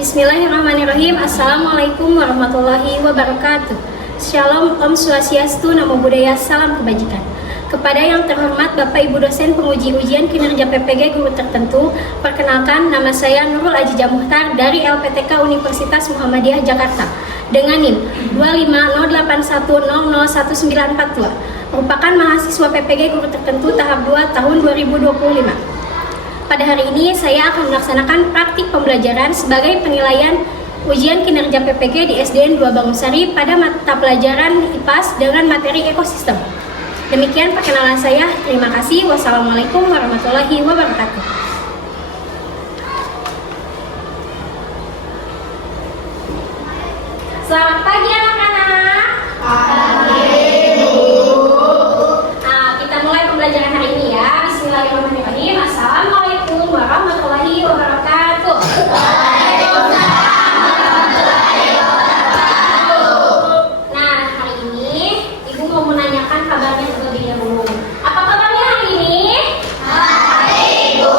Bismillahirrahmanirrahim. Assalamualaikum warahmatullahi wabarakatuh. Shalom, Om Swastiastu, Namo Buddhaya, salam kebajikan. Kepada yang terhormat Bapak Ibu dosen penguji ujian kinerja PPG guru tertentu, perkenalkan nama saya Nurul Ajija Muhtar dari LPTK Universitas Muhammadiyah Jakarta dengan NIM 25081001942, merupakan mahasiswa PPG guru tertentu tahap 2 tahun 2025. Pada hari ini saya akan melaksanakan praktik pembelajaran sebagai penilaian ujian kinerja PPG di SDN 2 Bangusari pada mata pelajaran IPAS dengan materi ekosistem. Demikian perkenalan saya. Terima kasih. Wassalamualaikum warahmatullahi wabarakatuh. Selamat pagi anak-anak. Pagi, Bu. Nah, kita mulai pembelajaran hari ini ya. Bismillahirrahmanirrahim. Assalamualaikum warahmatullahi wabarakatuh. Nah, hari ini Ibu mau menanyakan kabarnya terlebih dahulu. Apa kabarnya hari ini? Baik, Bu.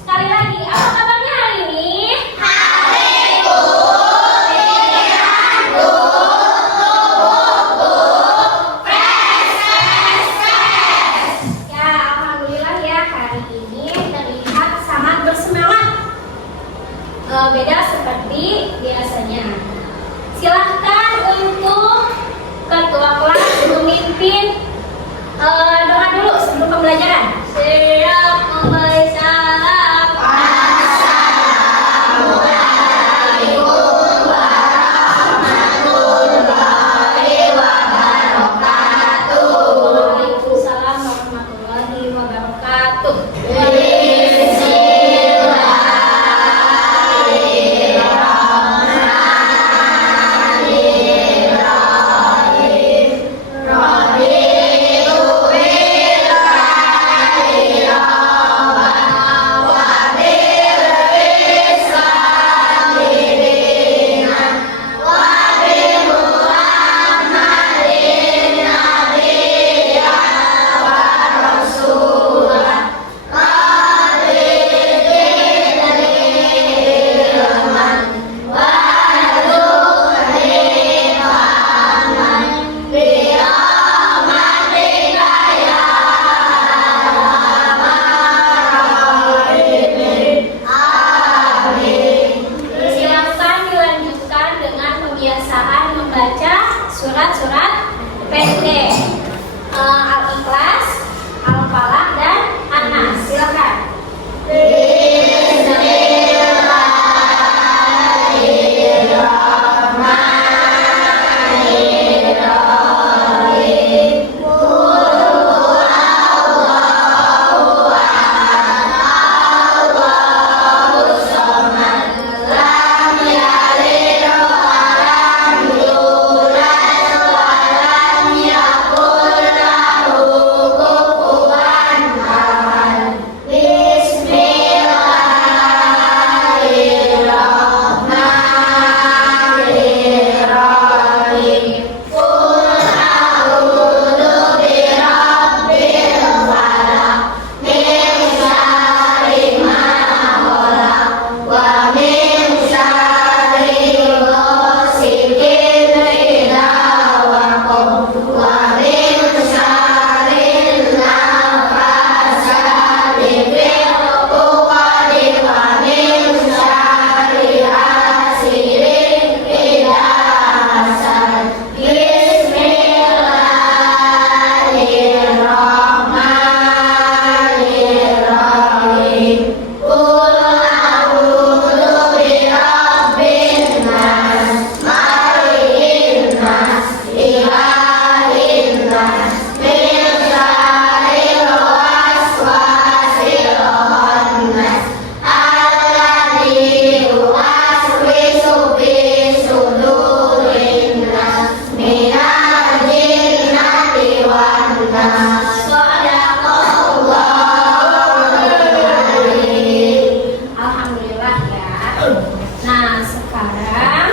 Sekali lagi, apa kabarnya hari ini? Ya, alhamdulillah ya, hari ini terlihat sangat bersemangat. Beda seperti biasanya. Silahkan untuk ketua kelas memimpin doa dulu sebelum pembelajaran. Siap membaca salam. Assalamualaikum warahmatullahi wabarakatuh. Waalaikumsalam warahmatullahi wabarakatuh. Silakan dilanjutkan dengan pembiasaan membaca surat-surat pendek. Al-Ikhlas, Al-Falaq, dan An-Nas. Silakan. Alhamdulillah ya. Nah, sekarang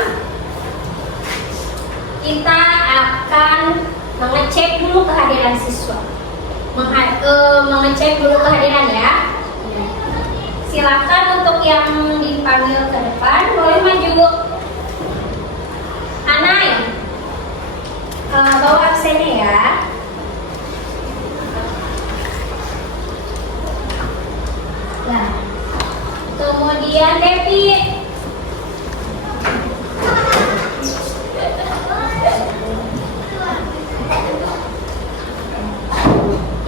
kita akan mengecek dulu kehadiran pemilihan siswa. Mengecek dulu kehadiran ya. Silakan untuk yang dipanggil ke depan boleh maju. Anai, bawa absennya ya. Nah, kemudian Devi.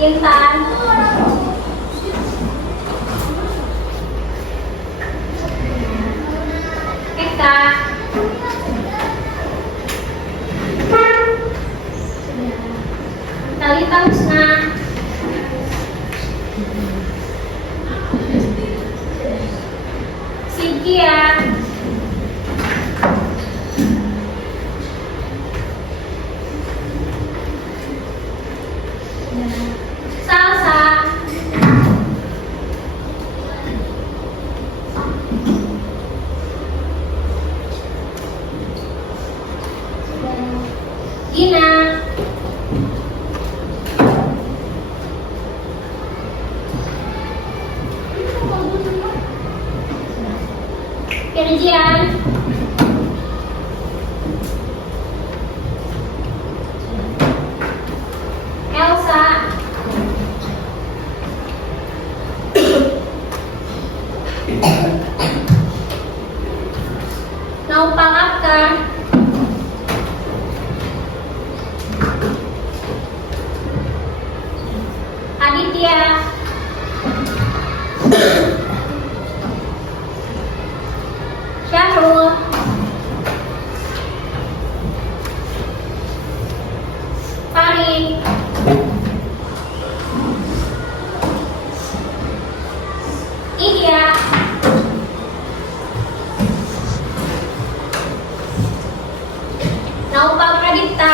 Intan. Eka. Talita Husna. Cynthia. Salsa. Gina. Kirjian. Elsa. Naupang Akar. Aditya. Syahrul. Farid. Iya. Naupa Pradipta.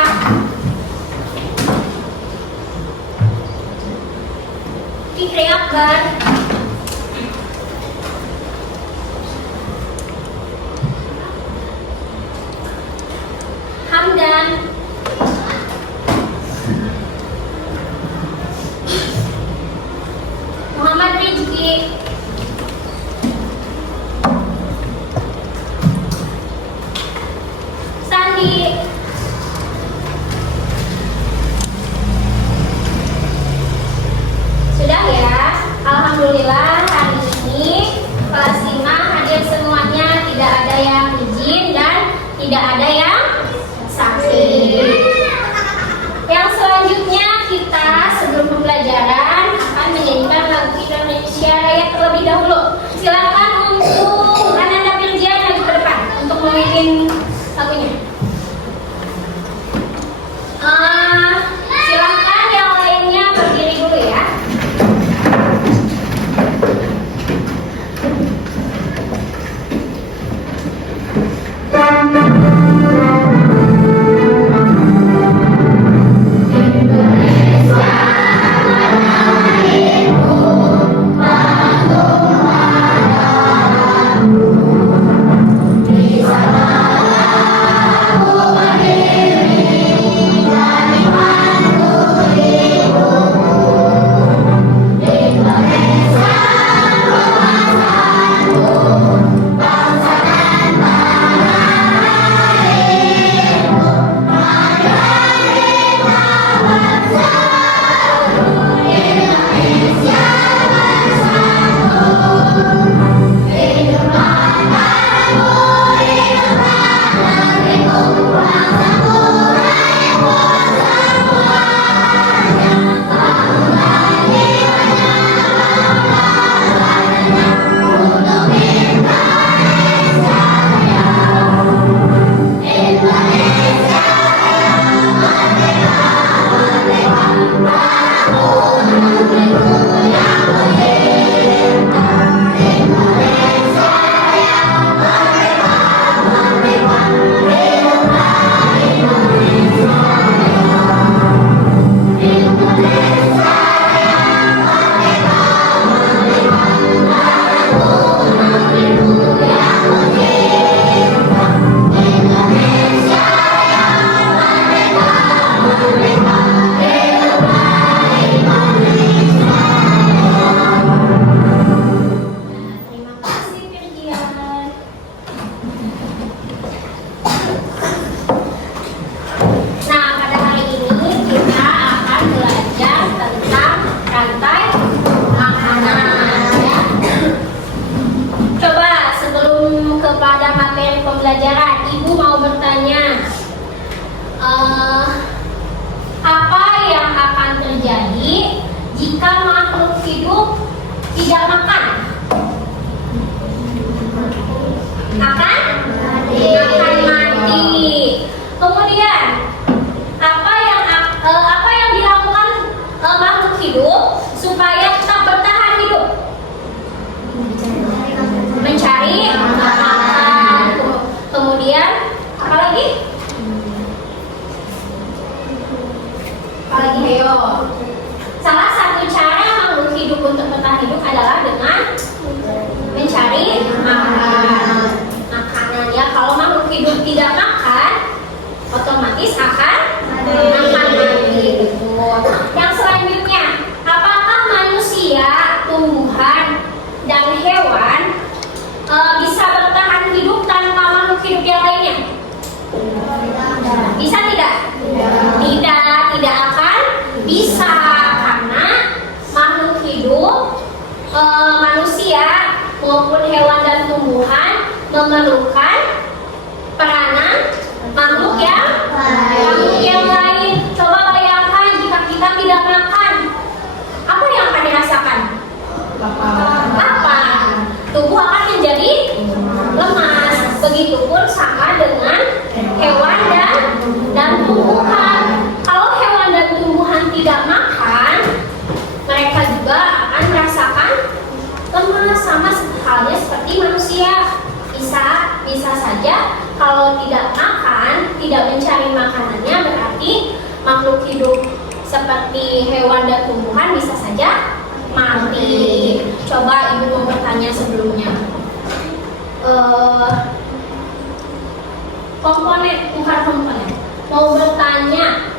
Fikri Akbar. Hamdan. Muhammad Rizki. Sandi. Sudah ya? Alhamdulillah hari ini kelas 5 hadir semuanya, tidak ada yang izin dan tidak ada yang sakit. Yang selanjutnya kita sebelum pembelajaran akan menyanyikan lagu Indonesia Raya terlebih dahulu. Silakan untuk Ananda Firjian maju ke depan untuk memimpin lagunya. Silakan yang lainnya berdiri dulu ya. Indonesia Raya, merdeka, otomatis akan mati. Yang selanjutnya, apakah manusia, tumbuhan, dan hewan bisa bertahan hidup tanpa makhluk hidup yang lainnya? Bisa tidak? Tidak akan bisa, karena makhluk hidup, manusia maupun hewan dan tumbuhan memerlukan peranan makhluk yang lain. Coba bayangkan jika kita tidak makan, apa yang akan dirasakan? Lapar. Tubuh akan menjadi lemas. Begitupun sama dengan hewan dan tumbuhan. Kalau hewan dan tumbuhan tidak makan, mereka juga akan merasakan lemas, sama halnya seperti manusia. Bisa saja kalau tidak makan, tidak mencari makanannya, berarti makhluk hidup seperti hewan dan tumbuhan bisa saja mati. Coba Ibu mau bertanya sebelumnya. Bukan komponen. Mau bertanya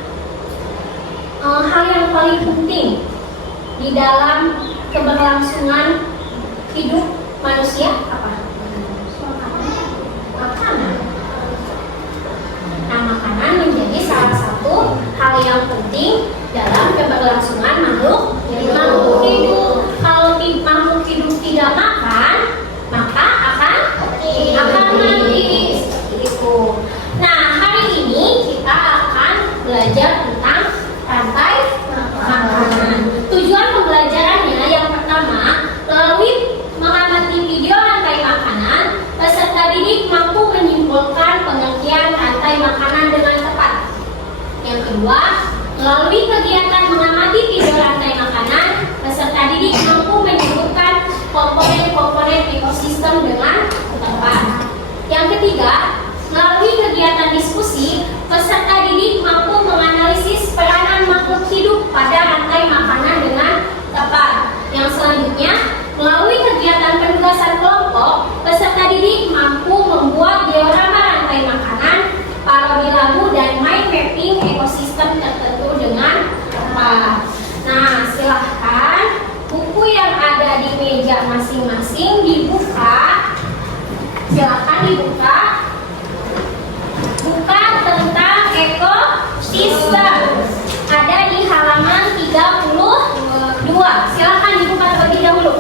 hal yang paling penting di dalam keberlangsungan hidup manusia apa? Makanan. Nah, makanan menjadi salah satu hal yang penting dalam keberlangsungan makhluk hidup. Kalau makhluk hidup tidak makan, maka akan mati. Itu. Nah, hari ini kita akan belajar tentang rantai makanan. Tujuan pembelajarannya yang pertama, melalui mengamati video rantai makanan, peserta didik mampu menyimpulkan pengertian rantai makanan dengan tepat. Yang kedua, melalui kegiatan mengamati video rantai makanan, peserta didik mampu menyebutkan komponen-komponen ekosistem dengan tepat. Yang ketiga, melalui kegiatan diskusi, peserta didik mampu menganalisis peranan makhluk hidup pada rantai makanan dengan tepat. Yang selanjutnya, melalui kegiatan penugasan kelompok, peserta didik mampu membuat diorama rantai makanan, parodi lagu, dan mind mapping ekosistem tertentu dengan tepat. Nah, silahkan buku yang ada di meja masing-masing dibuka. Silahkan dibuka. Buka tentang ekosistem. Ada di halaman 32. Silahkan dibuka terlebih dahulu.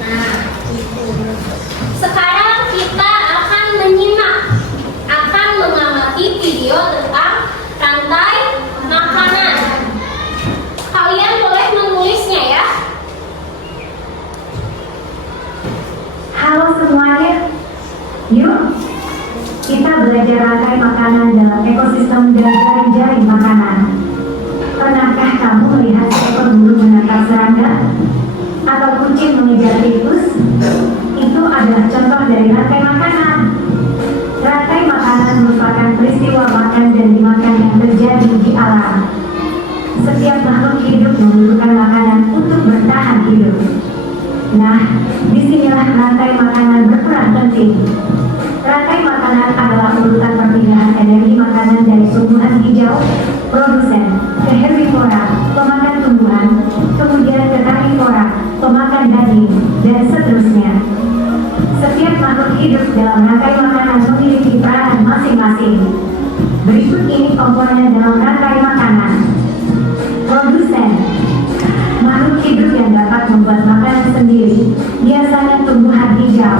Nah, sekarang kita akan mengamati video tentang rantai makanan. Kalian boleh menulisnya ya. Halo semuanya, yuk kita belajar rantai makanan dalam ekosistem dan jaring-jaring makanan. Pernahkah kamu melihat seekor burung menangkap serangga? Atau kucing mengejar tikus? Itu adalah contoh dari rantai makanan. Rantai makanan merupakan peristiwa makan dan dimakan yang terjadi di alam. Setiap makhluk hidup membutuhkan makanan untuk bertahan hidup. Nah, disinilah rantai makanan berperan penting. Rantai makanan adalah urutan perpindahan energi makanan dari tumbuhan hijau, produsen, ke herbivora, pemakan tumbuhan, kemudian ke karnivora, pemakan daging, dan seterusnya. Setiap makhluk hidup dalam rantai makanan memiliki peranan masing-masing. Berikut ini komponen dalam rantai makanan. Produsen, makhluk hidup yang dapat membuat makanan sendiri, biasanya tumbuhan hijau.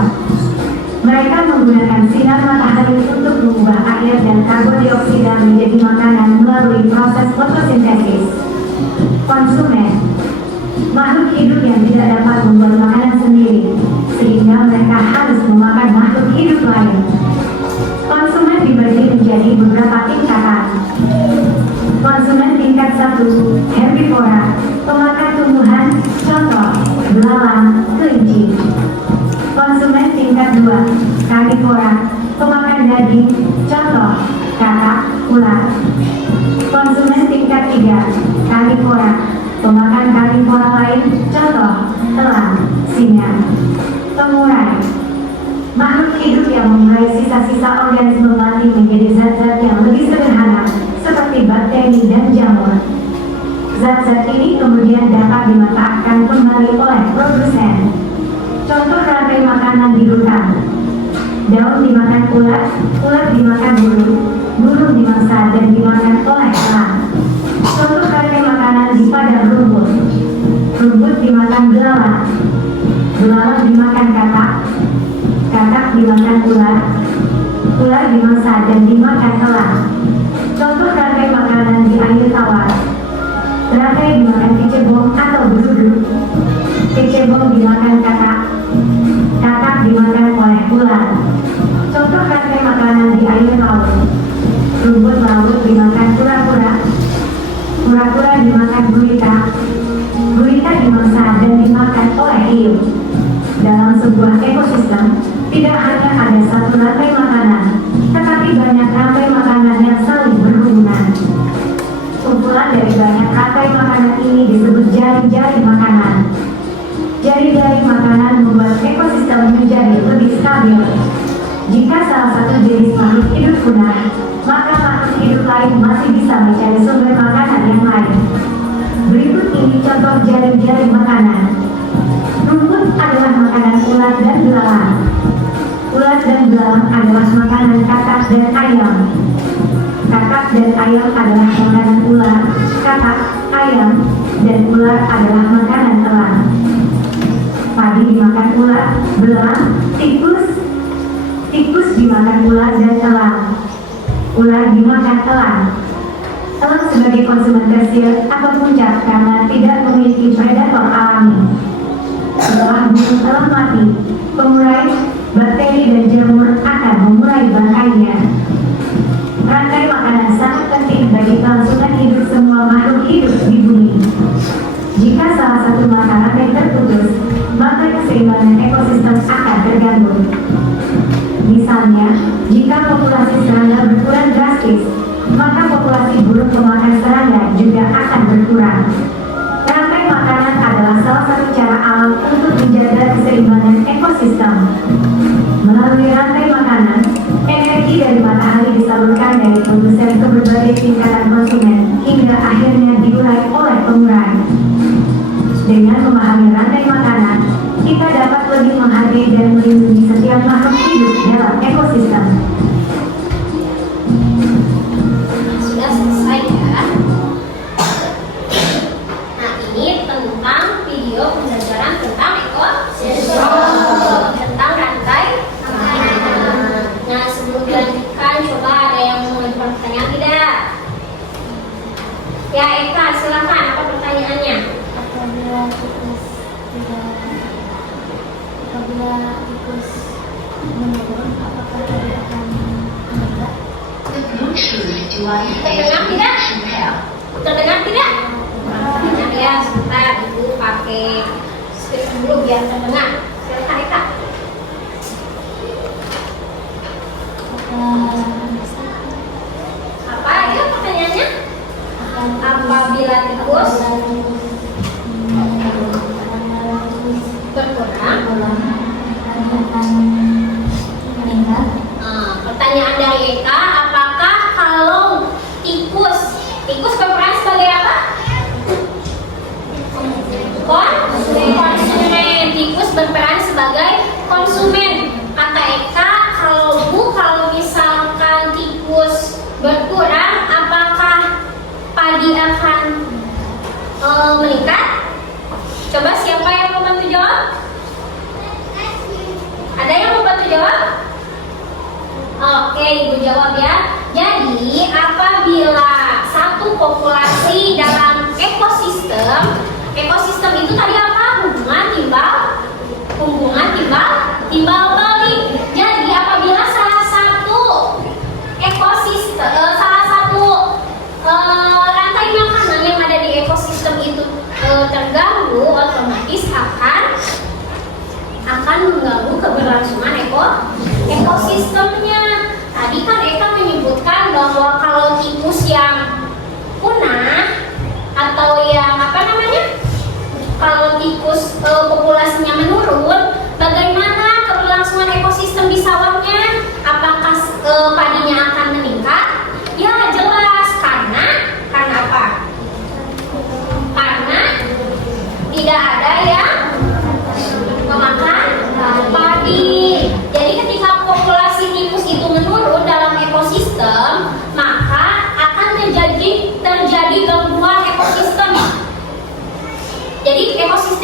Mereka menggunakan sinar matahari untuk mengubah air dan karbon dioksida menjadi makanan melalui proses fotosintesis. Konsumen, makhluk hidup yang tidak dapat membuat makanan sendiri, sehingga mereka harus memakan makhluk hidup lain. Konsumen dibagi menjadi beberapa tingkatan. Konsumen tingkat 1, herbivora, pemakan tumbuhan, contoh, belalang, kelinci. Konsumen tingkat 2, karnivora, pemakan daging, contoh, katak, ular. Konsumen tingkat 3, karnivora, pemakan karnivora lain, contoh, elang, singa. Pengurai, makhluk hidup yang memulai sisa-sisa organisme mati menjadi zat-zat yang lebih sederhana, seperti bakteri dan jamur. Zat-zat ini kemudian dapat dimanfaatkan kembali oleh produsen. Contoh rantai makanan di hutan. Daun dimakan ulat, ulat dimakan burung, burung dimangsa dan dimakan oleh elang. Contoh rantai makanan di padang rumput. Rumput dimakan belalang, belalang dimakan katak, katak dimakan ular, ular dimangsa dan dimakan elang. Contoh rantai makanan di air tawar. Rantai dimakan kecebong atau berudu, kecebong dimakan katak, katak dimakan oleh ular. Contoh rantai makanan di air laut. Rumput laut dimakan kura-kura, kura-kura dimakan gurita, gurita dimangsa dan dimakan oleh hiu. Dalam sebuah ekosistem, tidak hanya ada satu rantai makanan, tetapi banyak rantai makanan yang saling berhubungan. Kumpulan dari banyak rantai makanan ini disebut jaring-jaring makanan. Jaring-jaring makanan membuat ekosistem menjadi lebih stabil. Jika salah satu jenis makhluk hidup punah, maka makhluk hidup lain masih bisa mencari sumber makanan yang lain. Berikut ini contoh jaring-jaring makanan. Rumput adalah makanan ulat dan belalang. Ulat dan belalang adalah makanan katak dan ayam. Katak dan ayam adalah makanan ular, katak, ayam, dan ular adalah makanan elang. Padi dimakan ular, belalang, tikus. Tikus dimakan ular dan elang. Ular dimakan elang. Elang sebagai konsumen tersier atau puncak karena tidak memiliki predator alami. Setelah burung elang mati, pengurai, bakteri dan jamur akan memulai bangkainya. Rantai makanan sangat penting bagi kelangsungan hidup semua makhluk hidup di bumi. Jika salah satu mata rantai terputus, maka keseimbangan ekosistem akan terganggu. Misalnya, jika populasi serangga berkurang drastis, maka populasi burung pemakan serangga juga akan berkurang. Rantai makanan adalah salah satu cara alam untuk menjaga keseimbangan ekosistem. Melalui rantai makanan, energi dari matahari disalurkan dari produsen ke berbagai tingkatan konsumen hingga akhirnya diurai oleh pengurai. Dengan memahami rantai makanan, kita dapat lebih menghargai dan melindungi setiap makhluk hidup dalam ekosistem. Sudah selesai ya. Nah, ini tentang video pembelajaran tentang ekosistem, tentang rantai makanan. Nah, sebelum dilanjutkan, coba ada yang mau mengajukan pertanyaan tidak? Ya, Eka, silakan. Apa pertanyaannya? Apabila tikus menurun, apakah dia akan meninggal? Terdengar tidak? Terdengar tidak? Terdengar ya, sebentar ibu pakai speaker dulu biar terdengar. Silakan Eka. Apa ya pertanyaannya? Apabila tikus berkurang, pertanyaan dari Eka, apakah kalau tikus berperan sebagai apa? Konsumen. Tikus berperan sebagai konsumen. Kata Eka, kalau misalkan tikus berkurang, apakah padi akan meningkat? Coba siapa yang mau bantu jawab? Ada yang mau bantu jawab? Oke, ibu jawab ya. Jadi apabila satu populasi dalam ekosistem itu tadi apa? Hubungan timbal balik. Jadi apabila salah satu ekosistem, salah satu rantai makanan yang ada di ekosistem itu terganggu, otomatis akan mengganggu keberlangsungan ekosistemnya. Tadi kan Eka menyebutkan bahwa kalau tikus yang punah atau yang kalau tikus populasinya menurun, bagaimana keberlangsungan ekosistem di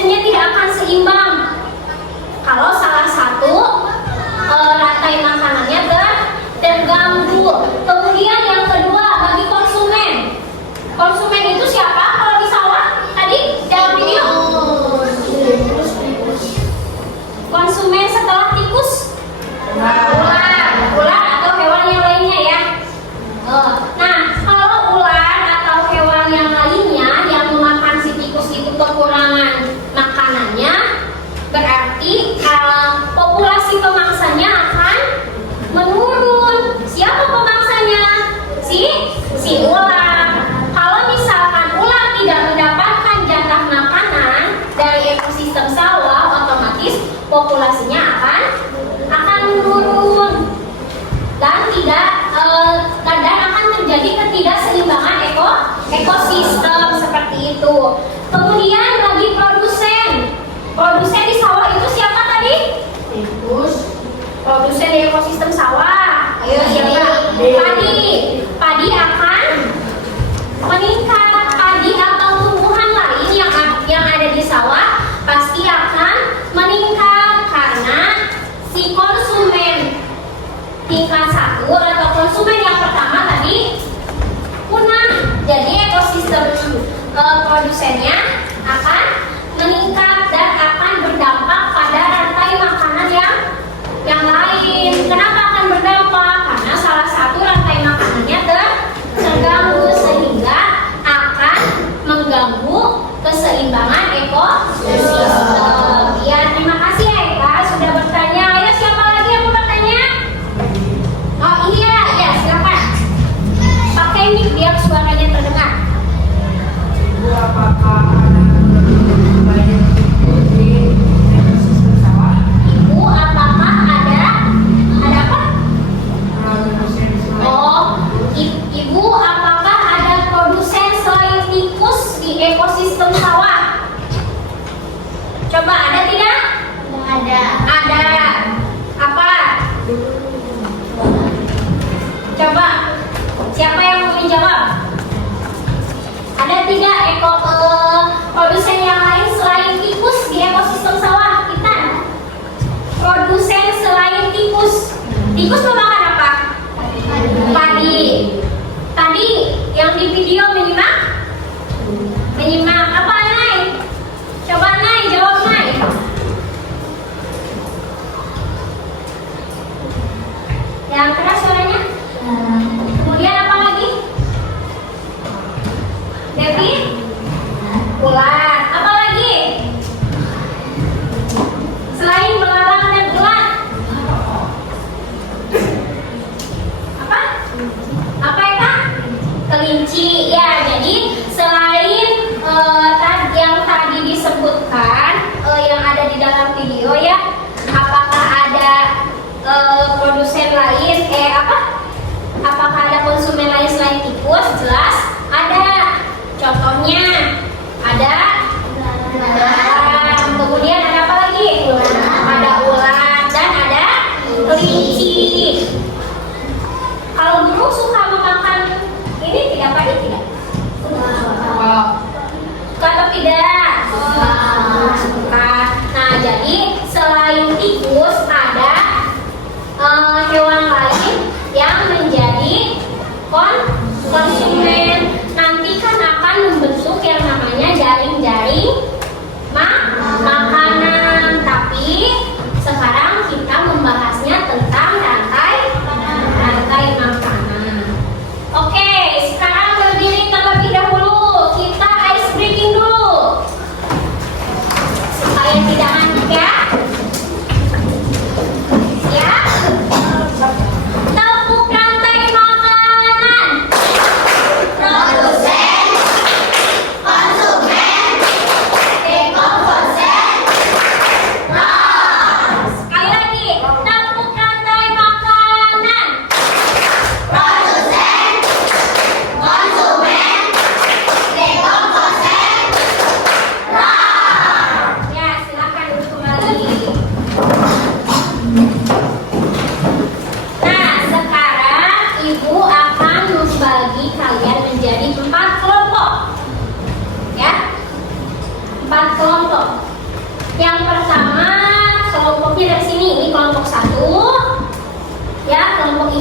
produsennya tidak akan seimbang kalau salah satu rantai makanannya terganggu. Kemudian yang kedua, bagi konsumen. Konsumen itu siapa kalau di sawah tadi dalam video? Konsumen setelah tikus? Ular atau hewan yang lainnya ya. Nah, kalau ular atau hewan yang lainnya yang memakan si tikus itu kekurangan makanannya, berarti populasi pemangsanya akan menurun. Siapa pemangsanya? Si ular. Kalau misalkan ular tidak mendapatkan jatah makanan dari ekosistem sawah, otomatis populasinya akan menurun dan dan akan terjadi ketidakseimbangan ekosistem seperti itu. Kemudian bagi produsen di sawah itu siapa tadi? Produsen di ekosistem sawah. Ayo siapa? Padi akan meningkat. Padi atau tumbuhan lain yang ada di sawah pasti akan meningkat karena si konsumen tingkat 1 atau konsumen yang pertama tadi punah. Jadi ekosistem produsennya akan meningkat dan akan berdampak pada rantai makanan yang lain. Kenapa akan berdampak? Karena salah satu rantai makanannya terganggu sehingga akan mengganggu keseimbangan ekosistem. Ya, terima kasih ya Eka sudah bertanya. Ya, siapa lagi yang mau bertanya? Oh iya, ya silakan. Pakai mic biar suaranya terdengar. Ibu, apakah ada banyak di ekosistem sawah? Ibu, apakah ada apa? Produsen selain Oh, Ibu, apakah ada produsen selain tikus di ekosistem sawah? Coba ada tidak? Ada. Ada. Apa? Coba. Siapa yang mau menjawab? Ada tidak produsen yang lain selain tikus di ekosistem sawah kita? Produsen selain tikus. Tikus memakan apa? Padi. Tadi yang di video menyimak apa Nay? Coba Nay jawab Nay. Yang keras suaranya. Kemudian apa lagi? Devi? Ular. Apa lagi? Selain belalang dan ular. Apa? Apa ya Kak? Kelinci. Ya, jadi selain yang tadi disebutkan yang ada di dalam video ya, apakah ada produsen lain apakah ada konsumen lain selain tikus? Jelas ada. Contohnya ada belalang, kemudian ada apa lagi? Ada ular dan ada kelinci. Kalau burung suka memakan ini tidak, padi tidak?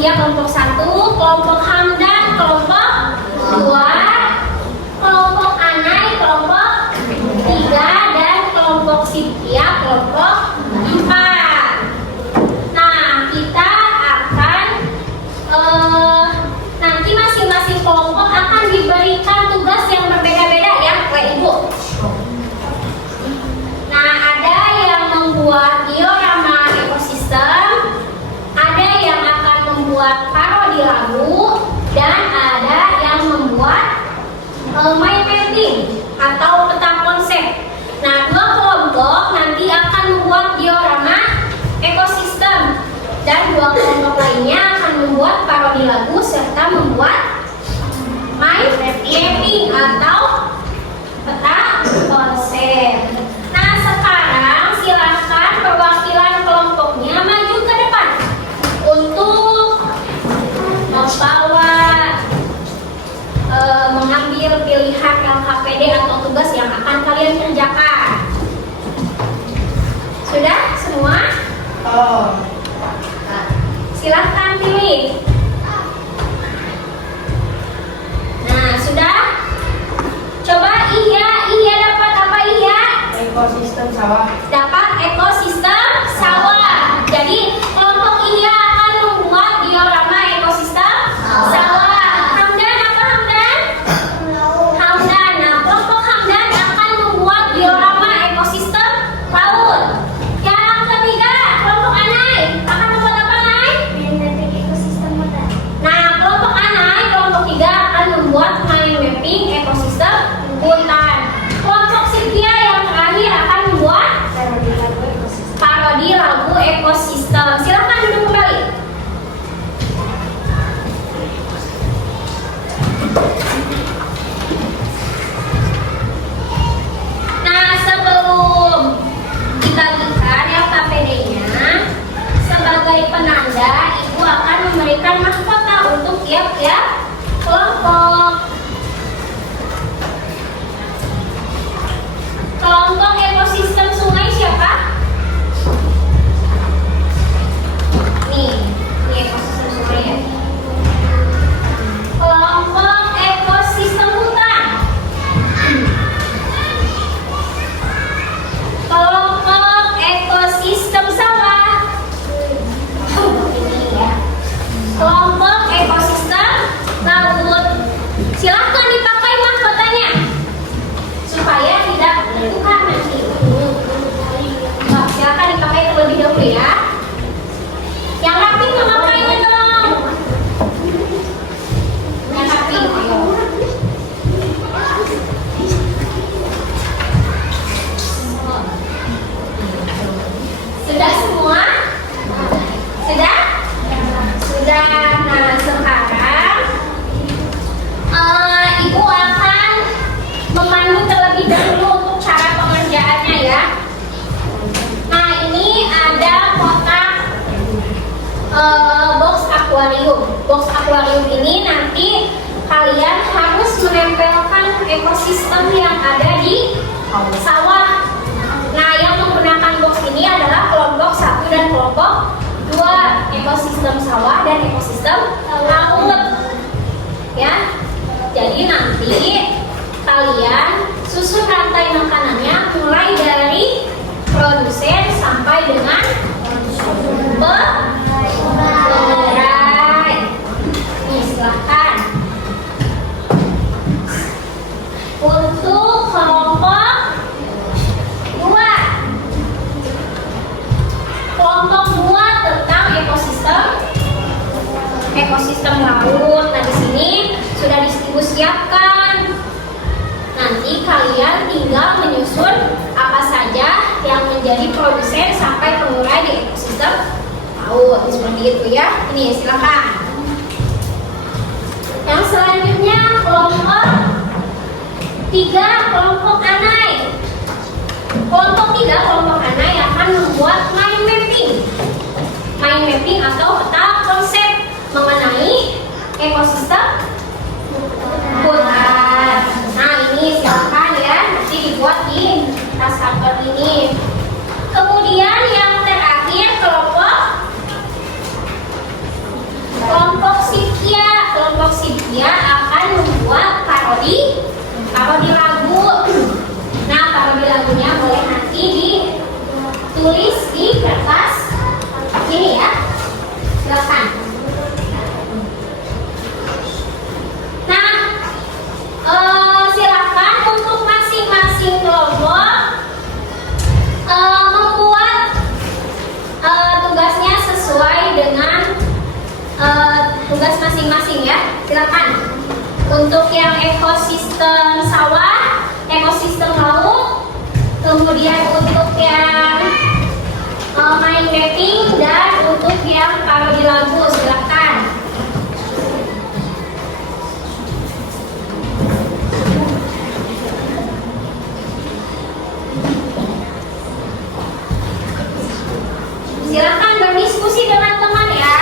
Mutia kelompok 1, kelompok Hamdan kelompok 2, kelompok Anai kelompok 3, dan kelompok Cynthia kelompok 4. Nah, kita akan nanti masing-masing kelompok akan diberikan tugas yang berbeda-beda ya oleh Ibu. Nah, ada yang membuat diorama ekosistem, ada yang akan membuat parodi lagu, dan ada yang membuat mind mapping atau peta konsep. Nah, dua kelompok nanti akan membuat diorama ekosistem, dan dua kelompok lainnya akan membuat parodi lagu serta membuat mind mapping atau peta konsep. Nah, sekarang silakan perwakilan kelompoknya maju ke depan untuk membawa mengambil pilihan LKPD atau tugas yang akan kalian kerjakan. Sudah semua? Oh. Silahkan pilih. Nah, sudah? Coba iya dapat apa iya? Ekosistem sawah. Dapat ekosistem sawah. Jadi kelompok iya akan membuat diorama ekosistem sawah. Hamdan apa Hamdan? Hamdan. Nah, kelompok Hamdan akan membuat diorama ekosistem laut. Yang ketiga, kelompok Anai akan membuat apa Anai? Mind mapping ekosistem hutan. Nah, kelompok Anai, kelompok 3 akan membuat mind mapping ekosistem hutan. Kelompok Cynthia yang terakhir akan membuat Parodi lagu ekosistem. parodi lagu ekosistem. Silakan duduk kembali. Nah, sebelum dibagikan LKPD-nya, sebagai penanda, Ibu akan memberikan mahkota untuk tiap-tiap kelompok. Kelompok ekosistem sungai siapa? Nih, ini ekosistem sungai ya. Kelompok ekosistem hutan. Kelompok ekosistem sawah. Ini ya. Kelompok ekosistem laut. Silahkan dipakai mahkotanya supaya tidak menentukan nanti. Nah, silahkan dipakai terlebih dahulu ya. Yang rapi memakainya dong. Yang rapi, ayo. Sudah semua? Sudah? Sudah. Nah, sekarang Ibu akan memandu terlebih dahulu untuk cara pengerjaannya ya. Nah, ini ada kotak box akuarium. Box akuarium ini nanti kalian harus menempelkan ekosistem yang ada di sawah. Nah, yang menggunakan box ini adalah kelompok 1 dan kelompok 2, ekosistem sawah dan ekosistem laut. Ya. Jadi nanti kalian susun rantai makanannya mulai dari produsen sampai dengan pengurai. Nih, silahkan. Untuk kelompok 2, kelompok 2 tentang ekosistem laut. Nah, di sini sudah Ibu siapkan. Nanti kalian tinggal menyusun apa saja yang menjadi produsen sampai pengurai di ekosistem laut. Seperti itu ya. Ini silakan. Yang selanjutnya kelompok 3, kelompok Anai. Kelompok 3, kelompok Anai akan membuat mind mapping. Mind mapping atau peta konsep mengenai ekosistem hutan. Nah, ini silakan ya, nanti dibuat di tas karton ini. Kemudian yang terakhir kelompok Untuk yang ekosistem sawah, ekosistem laut, kemudian untuk yang main mapping, dan untuk yang parodi lagu, silakan. Silakan berdiskusi dengan teman ya.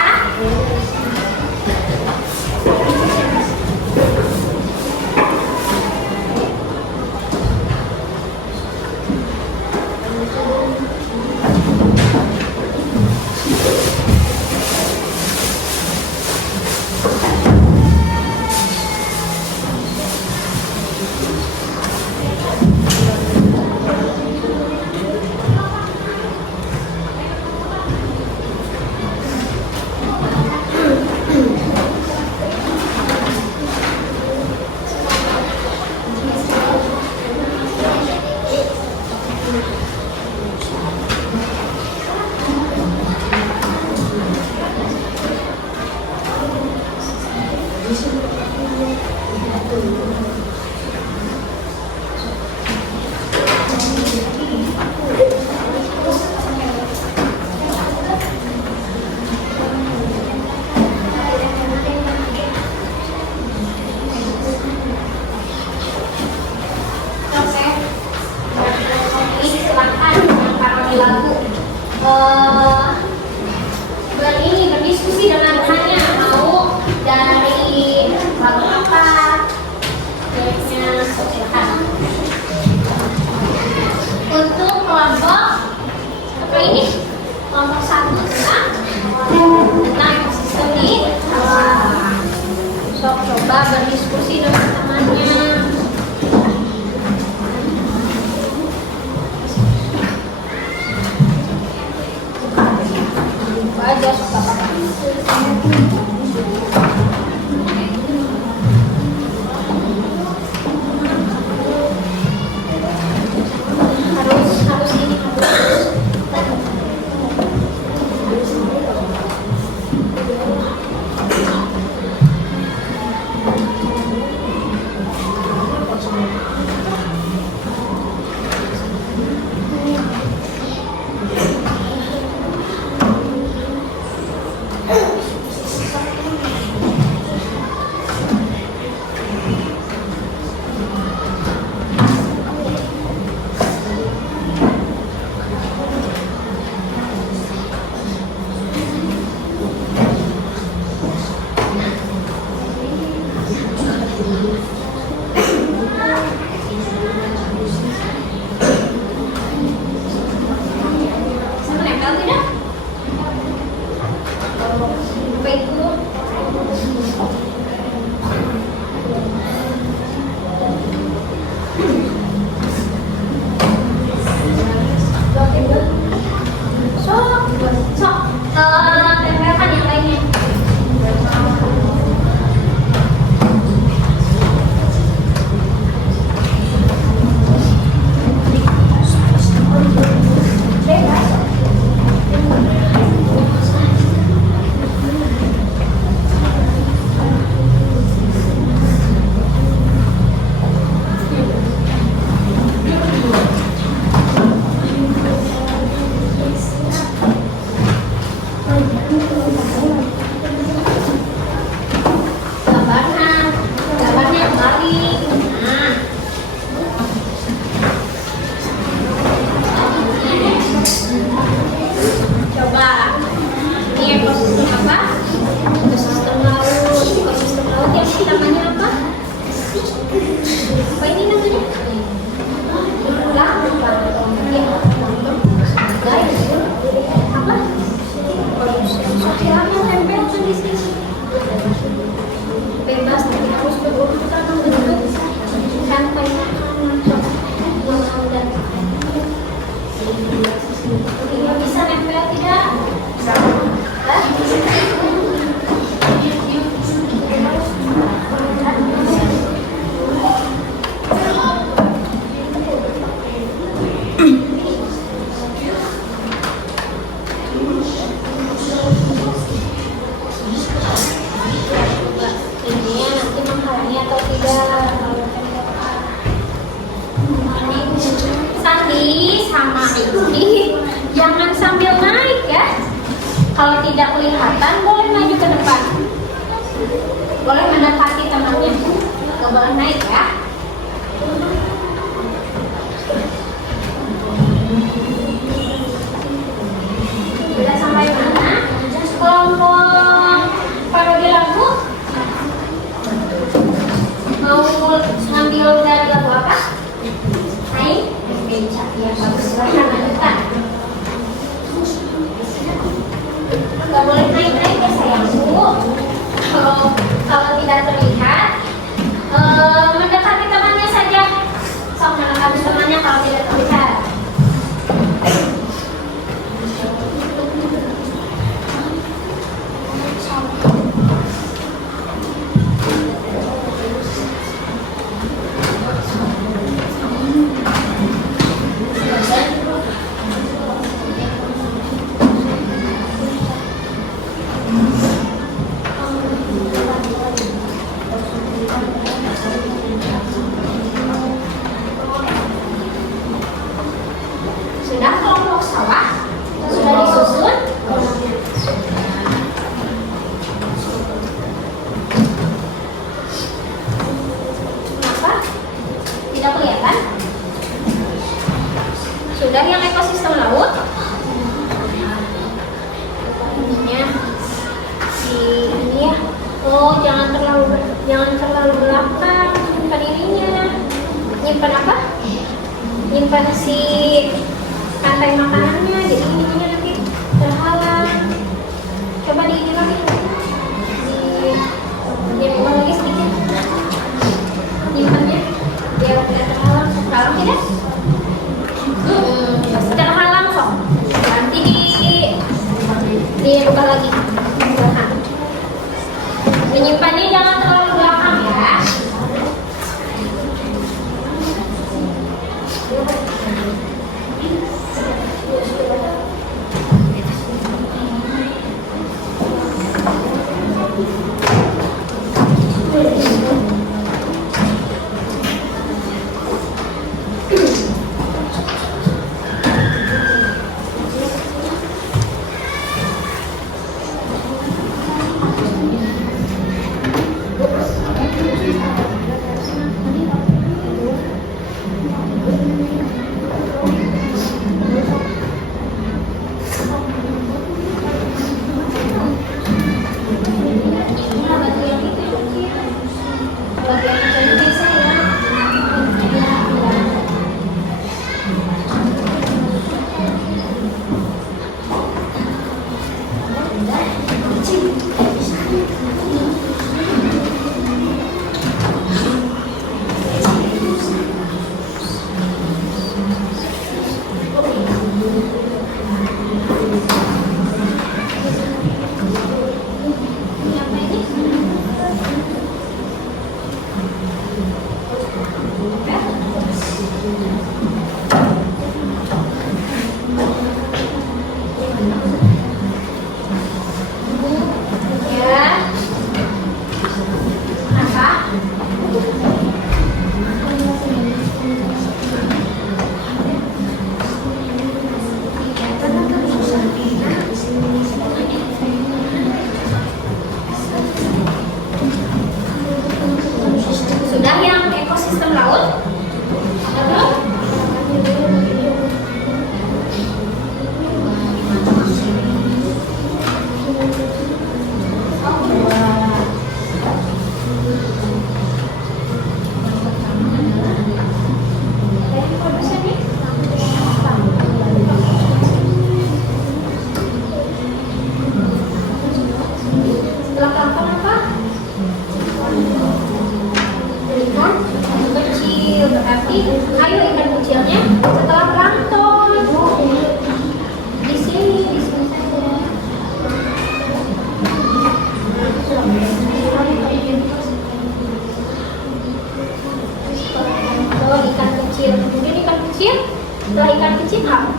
Berdiskusi dengan temannya, mau dari lagu apa, silakan. Untuk kelompok apa ini? Kelompok 1 tentang ekosistem di sawah. Coba berdiskusi dengan temannya. Aja suka apa? Harus ini tempelkan yang lainnya. Gambarnya kembali. Nah. Coba ini ekosistem apa? Ekosistem laut. Ekosistem laut yang ini namanya apa? Apa ini namanya? Apa? Sosialnya tempelkan di sini. Bebas, tapi harus berurutan membentuk rantai makanan dan bisa nempel tidak? Ini nanti menghalangi atau Tapi sama Rizky, jangan sambil naik ya. Kalau tidak kelihatan, boleh maju ke depan. Boleh mendekati temannya. Gak boleh naik ya. Sudah sampai mana? Kelompok parodi lagu. Mau ngambil dari lagu apa? Naik? Beca. Ya bagus. Silahkan lanjutkan. Gak boleh naik-naik ya sayangku. Kalau tidak terlihat, mendekati temannya saja. Sok mendekati temannya kalau tidak terlihat. Sudah kelompok sawah? Sudah disusun? Kenapa? Tidak kelihatan? Sudah yang ekosistem laut? Ini ya. Oh, jangan terlalu belakang. Nyimpan ininya. Nyimpan apa? Nyimpan si rantai makanannya, jadi ininya nanti terhalang. Coba di ini lagi, diubah lagi sedikit nyimpannya biar tidak terhalang. Terhalang tidak? Terhalang kok. Nanti diubah lagi. Menyimpannya jangan terlalu belakang ya.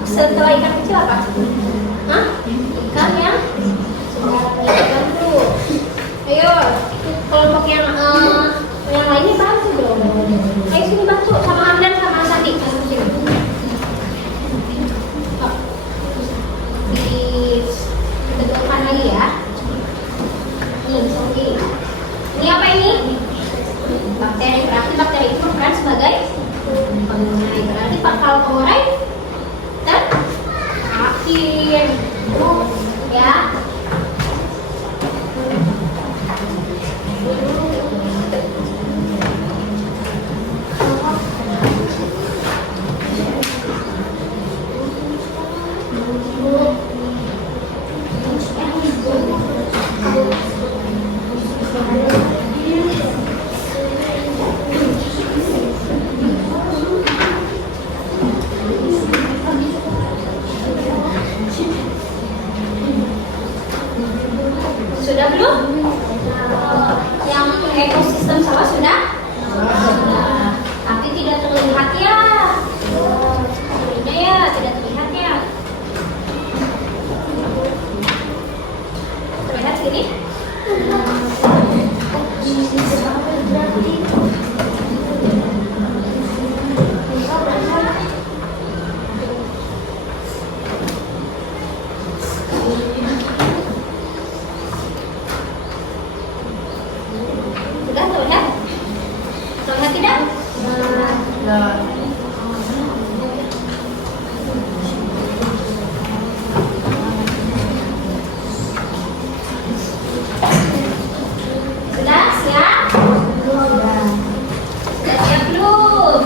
Setelah ikan kecil apa? Hah? Ikan yang bantu. Ayo, kelompok yang lainnya bantu dong. Ayo sini bantu sama Hamdan sama Sandi. Berarti kalau mengurai dan akhir ya. Sudah belum? Yang ekosistem sawah sudah? Sudah. Tapi tidak terlihat ya. Sebenarnya ya tidak terlihat ya. Terlihat sini? Sudah terlihat? Terlihat tidak? Nah, Sudah siap? Sudah siap belum?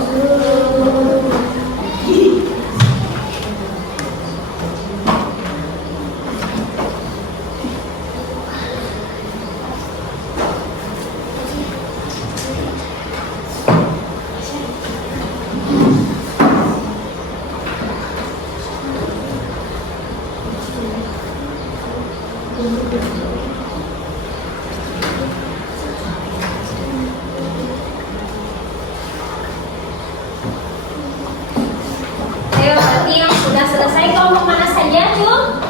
Ayo, berarti yang sudah selesai kelompok mana saja, Cung?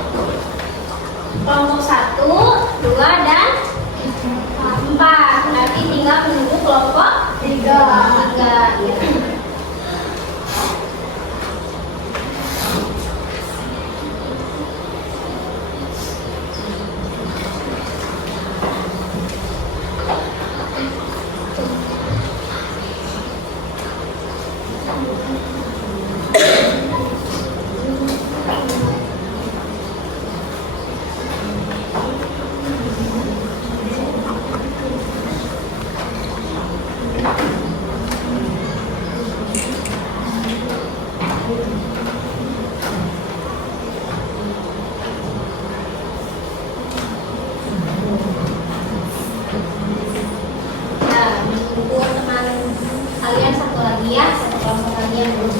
Kelompok 1, 2, dan 4. Berarti tinggal menunggu kelompok 3. Ya. Nah, menunggu teman kalian satu lagi ya, satu kelompok lagi yang belum.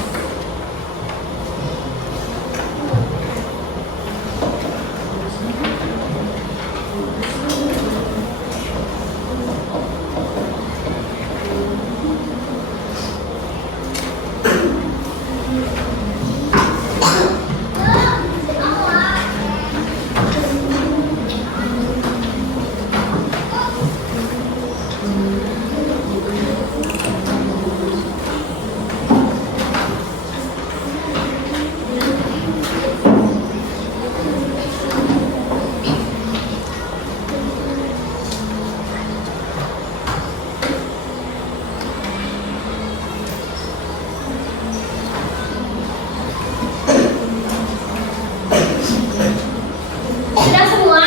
Sudah semua?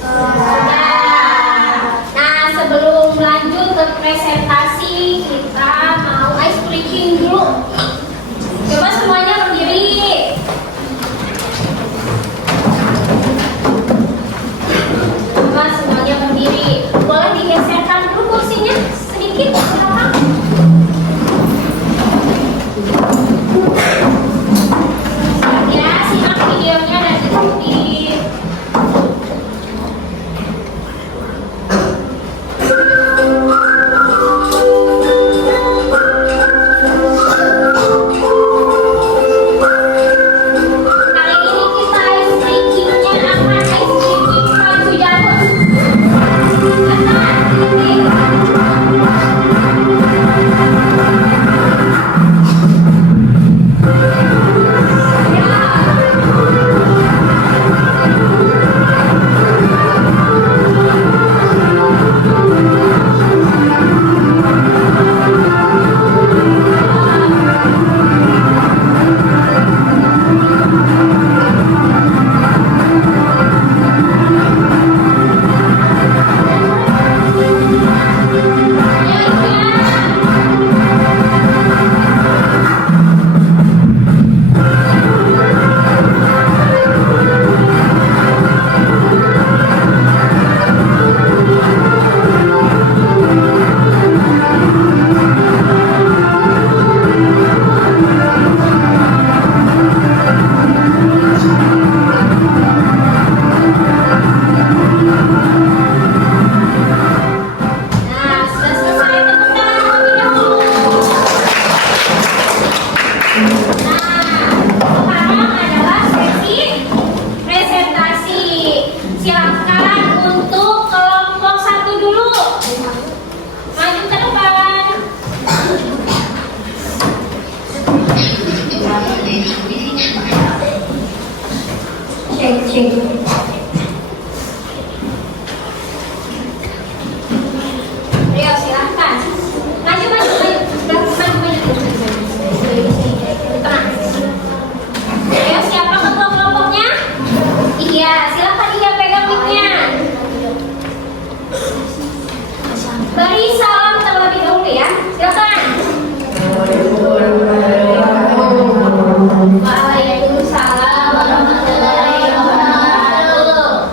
Sudah. Nah, sebelum lanjut ke presentasi, kita mau ice breaking dulu. Coba semuanya berdiri. Coba semuanya berdiri. Boleh digeserkan dulu kursinya sedikit ke belakang. Ya, simak videonya dan diikuti. Kali ini kita ice breakingnya akan ice breaking baju jamur. Benar, ini. sekarang adalah sesi presentasi. Silakan untuk kelompok 1 dulu. Maju ke depan. Cek. Ayo silakan. Maju. Tenang. Ayo siapa ketua kelompoknya? Iya, silakan dia pegang mic-nya. Beri salam terlebih dahulu ya. Silakan. Waalaikumsalam warahmatullahi wabarakatuh.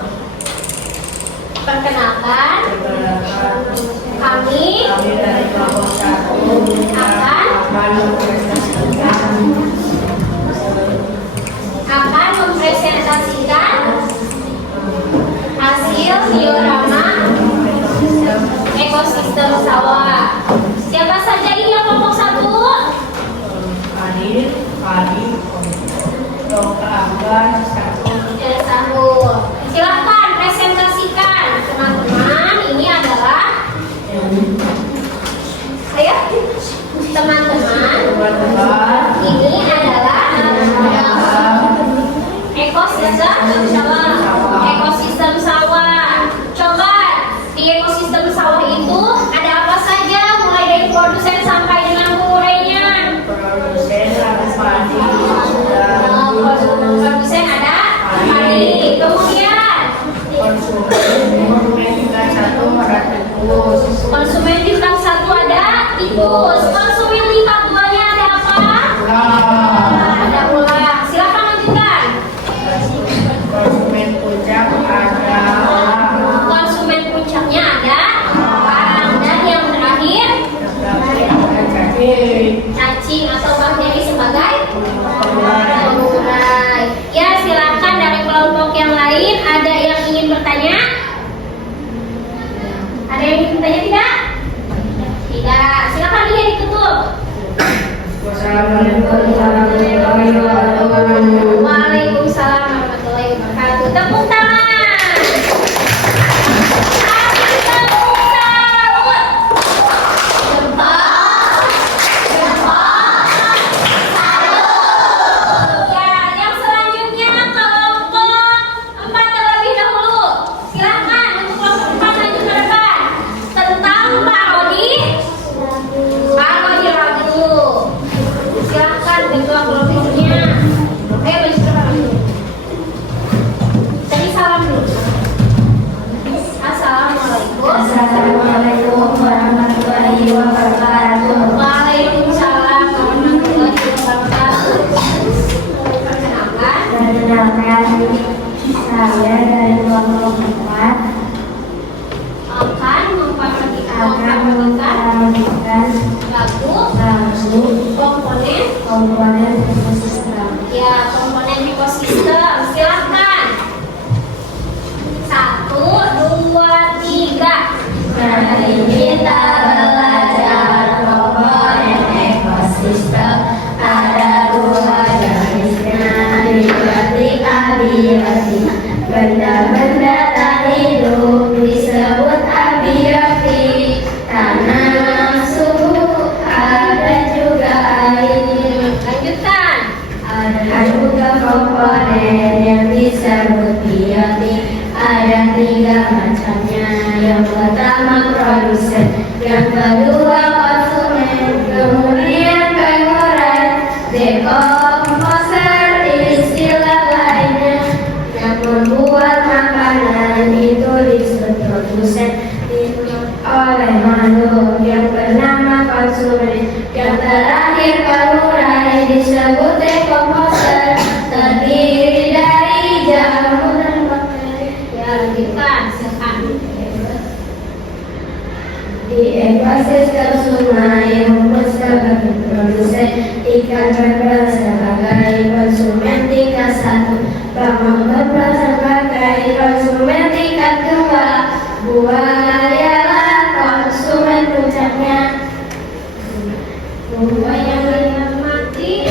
Perkenalkan, kami dari kelompok 1 akan mempresentasikan hasil diorama ekosistem sawah. Siapa saja ini yang kelompok 1? Padi, Dr. Angga, 1. Ada 1. Silakan presentasikan teman-teman. Ini adalah teman-teman. Ini adalah ekosistem sawah. Coba di ekosistem sawah itu ada apa saja, mulai dari produsen sampai dengan pengurainya. Produsen ada padi, kemudian konsumen tingkat 1 ada tikus. Konsumen tingkat 2-nya ada apa? Ada ular. Silakan lanjutkan. Konsumen puncak ada Konsumen puncaknya ada orang. Dan yang terakhir cacing atau bakteri sebagai pengurai. Ya, silakan dari kelompok yang lain ada yang ingin bertanya? Ada yang ingin bertanya tidak? Tidak. Silakan dia ditutup. Waalaikumsalam warahmatullahi wabarakatuh. Tepuk tangan. Tepuk tangan. Ya, yang selanjutnya kelompok 4 terlebih dahulu. Silakan untuk kelompok 4 maju ke depan. Tentang parodi lagu. Silakan ketua kelompoknya. Ayo maju ke depan dulu. Tadi salam dulu. Assalamualaikum warahmatullahi wabarakatuh. Waalaikumsalam warahmatullahi wabarakatuh. Perkenalkan, Saya dari kelompok 4 akan memparodikan lagu komponen ekosistem. ya, komponen ekosistem. Silakan. 1, 2, 3. Mari kita belajar komponen ekosistem. Ada 2 jenisnya, dipetik abiotik. Benda-benda tak hidup disebut abiotik. Tanah, suhu, ada juga air. Lanjutkan. Ada juga komponen yang disebut biotik. Ada 3 macamnya. Yang pertama produsen, yang kedua konsumen, kemudian pengurai. Dekomposer istilah lainnya yang membuat makanan itu disebut produsen. Oleh makhluk yang bernama konsumen, yang terakhir pengurai disebut dekomposer. Terdiri dari jamur dan bakteri. Lanjutkan. Silakan. Di ekosistem sungai, rumput sebagai produsen, ikan berbel sebagai konsumen tingkat 1, bawang berbel sebagai konsumen tingkat 2, buayalah konsumen puncaknya. Buaya yang mati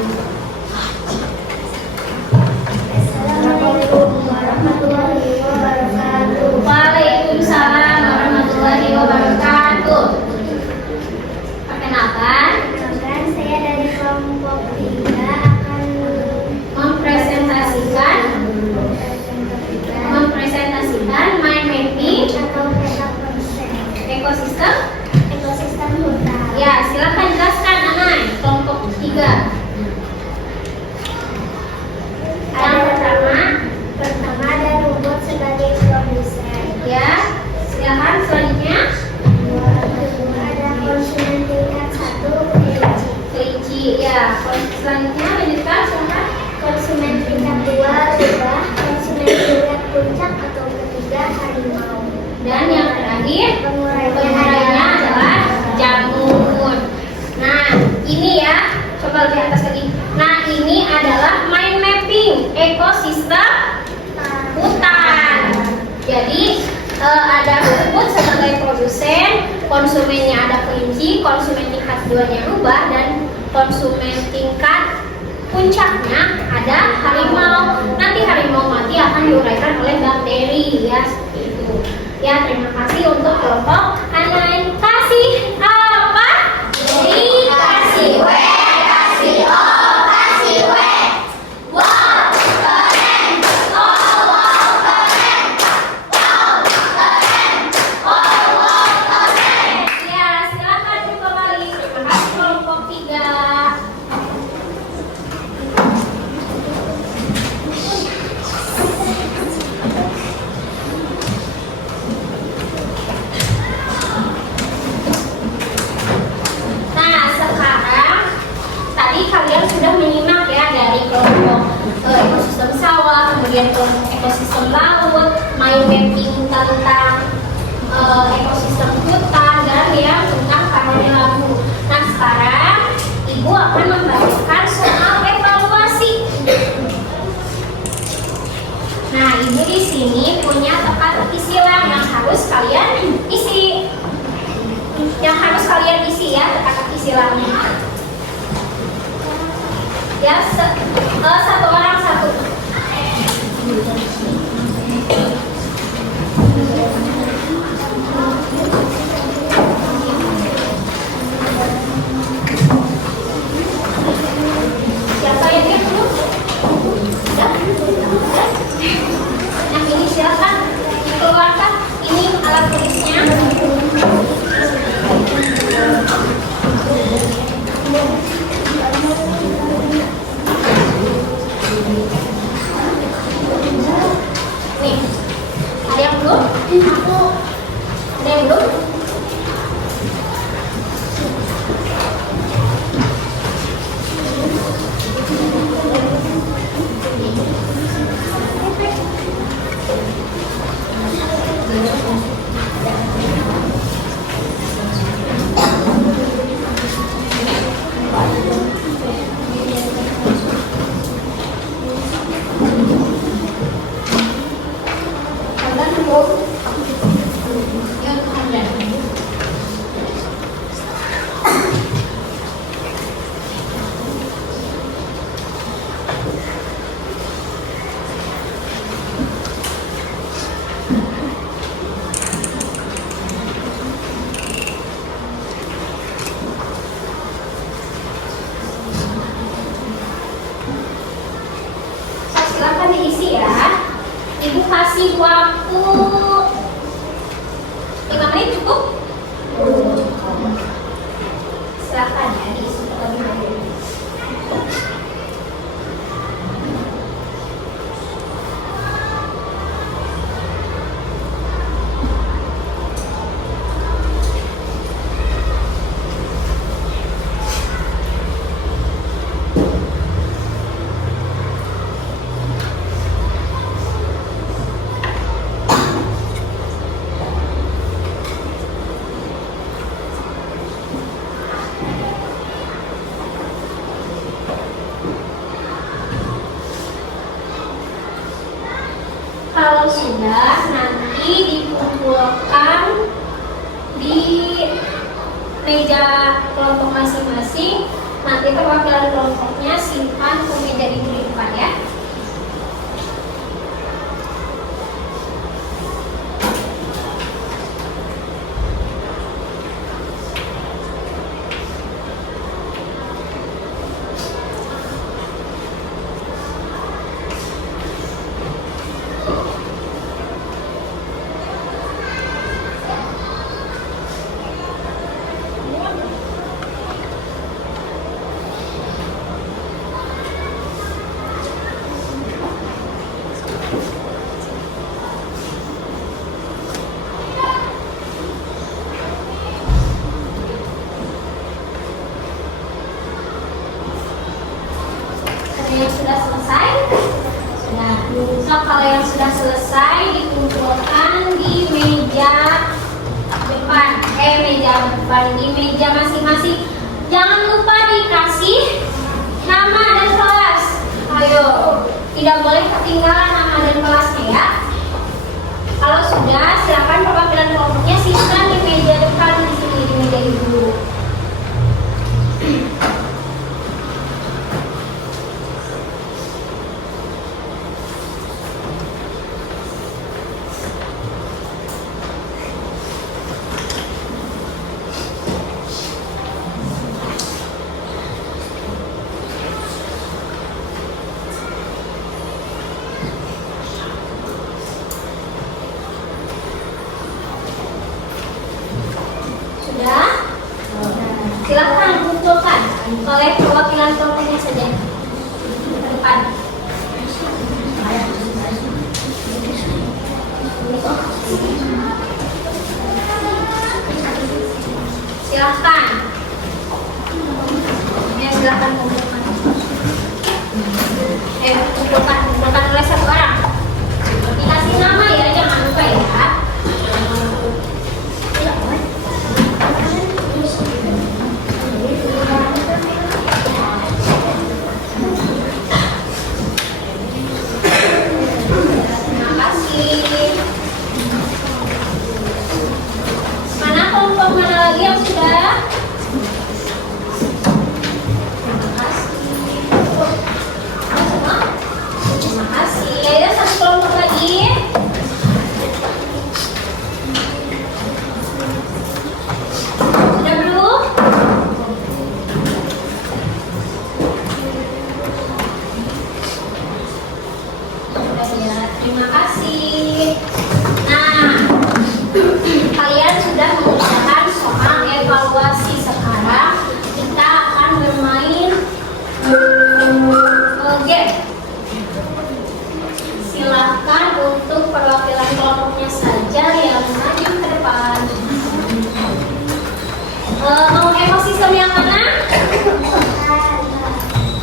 Assalamualaikum warahmatullahi wabarakatuh. Waalaikumsalam warahmatullahi wabarakatuh. Perkenalkan, Perkenalkan, saya dari kelompok 3 akan mempresentasikan mind mapping atau peta konsep ekosistem. ekosistem hutan. Ya, silakan jelaskan Anai, kelompok 3. Yang Pertama ada rumput sebagai produsen. ya, silakan selanjutnya Kedua ada konsumen tingkat 1 kelinci. kelinci. Ya, selanjutnya lanjutkan silakan. Konsumen tingkat 2 lebah. Konsumen tingkat puncak atau ketiga harimau. Dan yang terakhir pengurainya adalah jamur. Nah, ini ya, coba lihat atas lagi. Nah, ini adalah mind mapping ekosistem hutan. Jadi ada rumput sebagai produsen, konsumennya ada kelinci, konsumen tingkat 2-nya rubah, dan konsumen tingkat puncaknya ada harimau. Nanti harimau mati akan diuraikan oleh bakteri ya, seperti itu. Ya, terima kasih untuk kelompok Anai. Kasih apa? Dikasih W, kasih O, kasih W. Wow, keren. Oh, wow, keren. Wow, keren. Oh, wow, keren. Ya, silakan kembali. Terima kasih kelompok 3. Nah, sekarang tadi kalian sudah menyimak ya dari kelompok ekosistem sawah, kemudian kelompok ekosistem laut, mind mapping tentang ekosistem hutan, dan yang tentang parodi lagu. Nah, sekarang Ibu akan membacakan soal evaluasi. Nah, Ibu di sini punya teka-teki silang yang harus kalian isi. Yang harus kalian isi ya, teka-teki silangnya. Ya, satu orang satu. Siapa yang dia dulu? Ya. Nah, ini silakan dikeluarkan. Ini alat tulisnya. Nih, ada yang belum? Ada yang belum? Kalian belum? Yang ada. Silakan diisi ya. Ibu kasih waktu 5 menit cukup? Silakan ya diisi terlebih dahulu. Kalau sudah, nanti dikumpulkan di meja kelompok masing-masing. Nanti perwakilan kelompoknya kelompoknya simpan ke meja di depan ya. Yang sudah selesai, so kalau yang sudah selesai dikumpulkan di meja depan, di meja masing-masing. Jangan lupa dikasih nama dan kelas. Ayo, tidak boleh ketinggalan nama dan kelasnya ya. Kalau sudah, silakan perwakilan kelompoknya simpan di meja depan di sini, di meja ibu. Sudah? Silakan kumpulkan oleh perwakilan kelompoknya saja ke depan. Silakan. Ya, silakan kumpulkan. Kumpulkan oleh satu orang. Dikasih nama ya, jangan lupa ya. Mana kelompok mana lagi yang sudah? Terima kasih. Ya, satu kelompok lagi. Sudah belum? Sudah ya, terima kasih. Nah, kalian sudah mengerjakan soal evaluasi. Sekarang kita akan bermain game. Silakan untuk perwakilan kelompoknya saja yang maju ke depan. Mau ekosistem yang mana?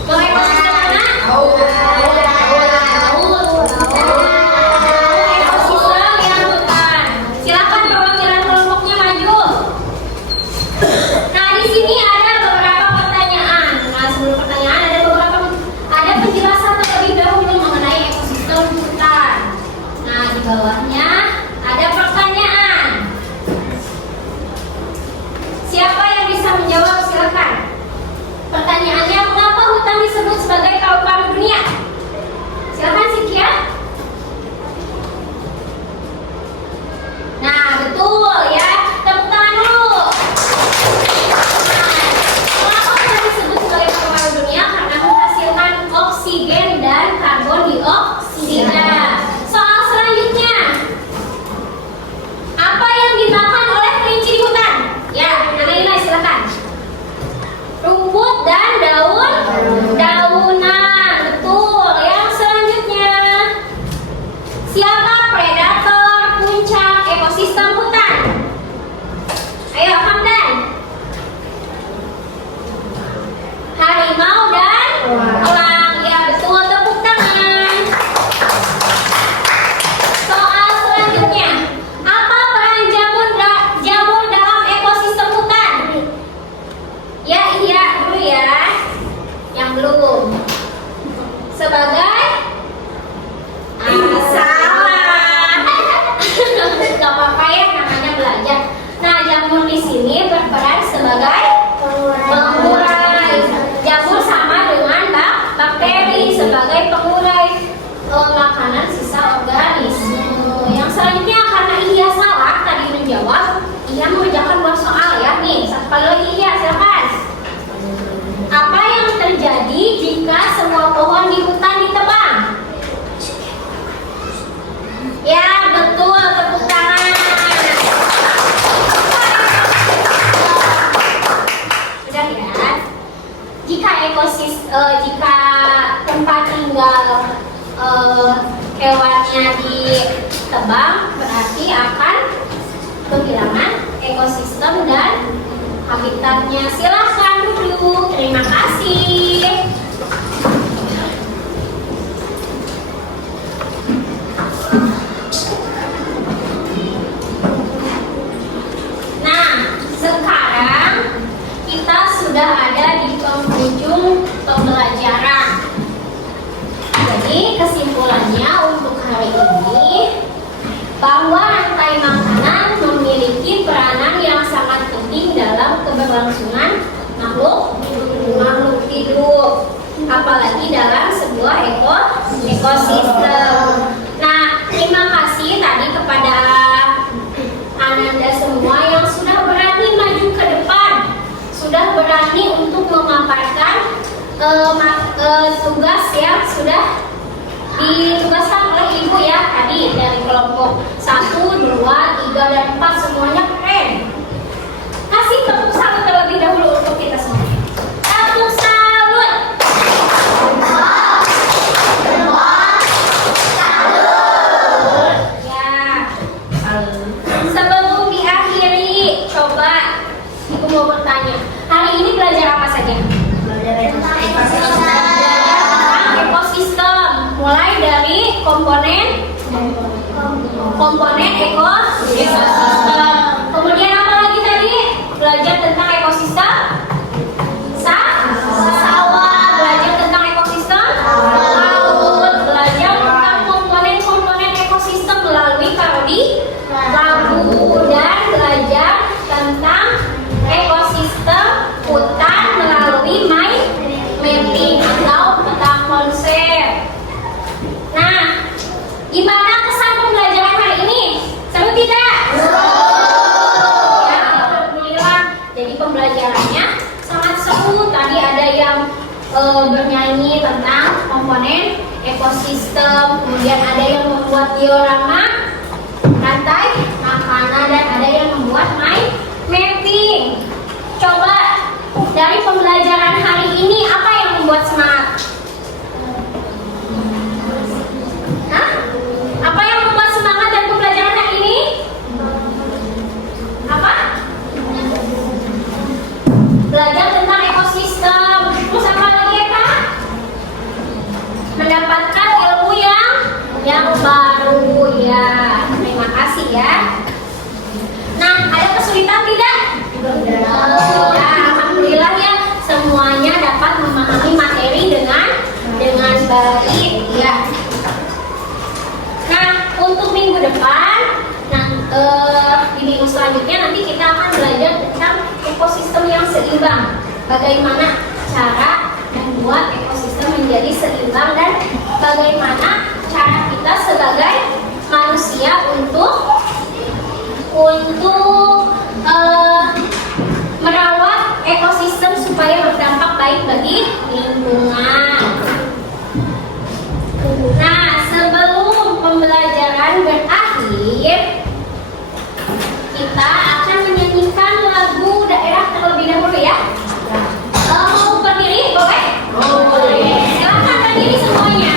Mau ekosistem mana? jika tempat tinggal hewannya ditebang, berarti akan kehilangan ekosistem dan habitatnya. Silahkan duduk. Terima kasih. Nah, sekarang kita sudah ada di penghujung pembelajaran. Jadi kesimpulannya untuk hari ini bahwa rantai makanan memiliki peranan yang sangat penting dalam keberlangsungan makhluk hidup, apalagi dalam sebuah ekosistem. Nah, terima kasih tadi kepada Ananda semua yang sudah berani maju ke depan, sudah berani untuk memaparkan tugas yang sudah ditugaskan oleh ibu ya tadi dari kelompok 1, 2, 3, dan 4 semuanya keren. Kasih tepuk salut terlebih dahulu untuk kita semua. Tepuk salut. Ya. Sebelum diakhiri, coba ibu mau bertanya. Hari ini belajar apa saja? Tentang Ekosistem, mulai dari komponen ekosistem. Kemudian apa lagi tadi? Belajar tentang ekosistem sawah, belajar tentang ekosistem laut, belajar tentang komponen ekosistem melalui parodi lagu, dan belajar tentang ekosistem hutan melalui mapping atau peta konsep. Nah, gimana kesan pembelajaran hari ini? Seru tidak? Ya, alhamdulillah. Jadi pembelajarannya sangat seru. Tadi ada yang bernyanyi tentang komponen ekosistem, kemudian ada yang membuat diorama rantai makanan, dan ada yang membuat mapping. Coba dari pembelajaran hari ini apa yang membuat semangat? Hah? Apa yang membuat semangat dari pembelajaran hari ini? Apa? Belajar tentang ekosistem. Terus apa lagi ya Kak? Mendapatkan ilmu yang baru ya. Terima kasih ya. Nah, ada kesulitan tidak? Ya, alhamdulillah ya, semuanya dapat memahami materi dengan baik ya. Nah, untuk minggu depan, di minggu selanjutnya nanti kita akan belajar tentang ekosistem yang seimbang. Bagaimana cara membuat ekosistem menjadi seimbang, dan bagaimana cara kita sebagai manusia untuk merawat ekosistem supaya berdampak baik bagi lingkungan. Nah, sebelum pembelajaran berakhir, kita akan menyanyikan lagu daerah terlebih dahulu ya. Mau berdiri? Boleh? Boleh. Silakan berdiri semuanya.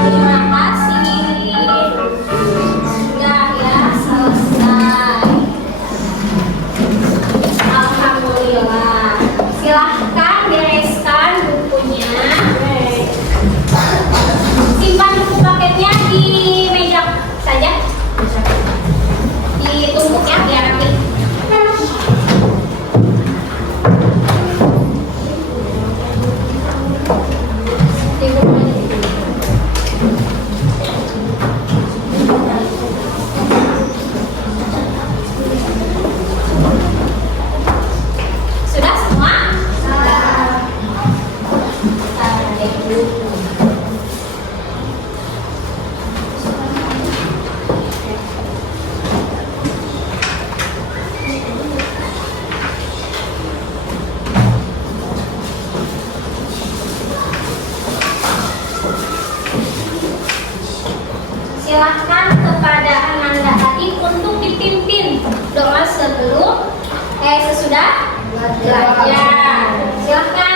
Terima kasih. Sudah ya, selesai. Alhamdulillah. Silahkan bereskan bukunya. Simpan buku paketnya di meja saja. Ditumpuk ya, biar rapi. Sudah semua? Tarik dulu. Silahkan kepada Ananda tadi untuk dipimpin doa sesudah belajar. Silahkan.